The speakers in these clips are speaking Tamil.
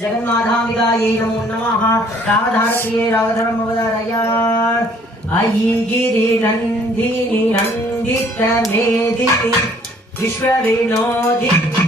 ஜெகநாதாம்பிகாயை நமோ நமஹ ராமதாரத்தியே ராமதரம் அவதாரயார் ஐகிரி நந்தினி நந்தித்த மேதினி விஸ்வவினோதினி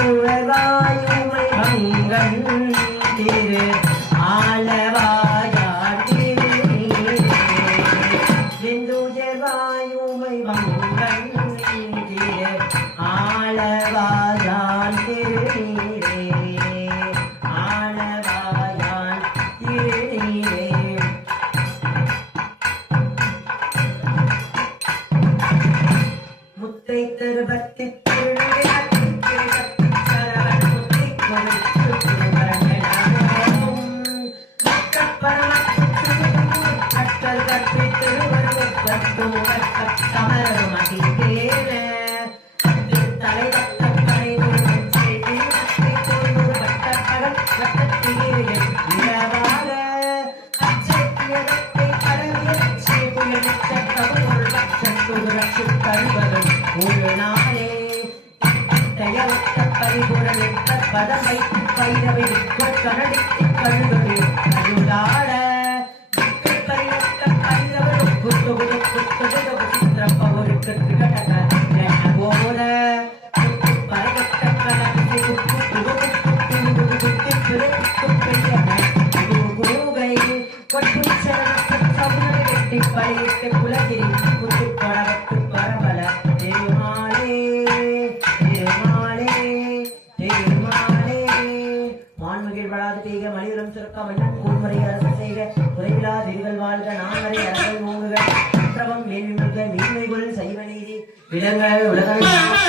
நின்றுழவாயுமை பங்கன் திரு ஆலவாயான் திரு நின்றுழவாயுமை திரு ஆலவாயான் ஒரு நாளே தயவத்த பரிபுரமிட்ட பதமை பைரவை கரடித்து கழுகவே அருளாட பரியத்த பைரவர் குத்துகுது குத்துகுது சித்திரப்ப ஒரு கட்டு கடக போல. பரவத்த கலத்தை குத்து குத்து குத்து குத்து குத்து குத்து கூகை கொட்டு சரண சவுனரை வெட்டி பழியிட்டு குலகிரி மான்மகிழ் வளாது பெய்க மணிகளும் சுரக்க மன்னன் கூர்மறை அரசு செய்க. குறைவிலா விரிகள் வாழ்க நான்மறை அரசல் மூங்குக மன்றவம் மேன்மிக மீன்மைகள் சைவ நீதி விலங்க உலகம்.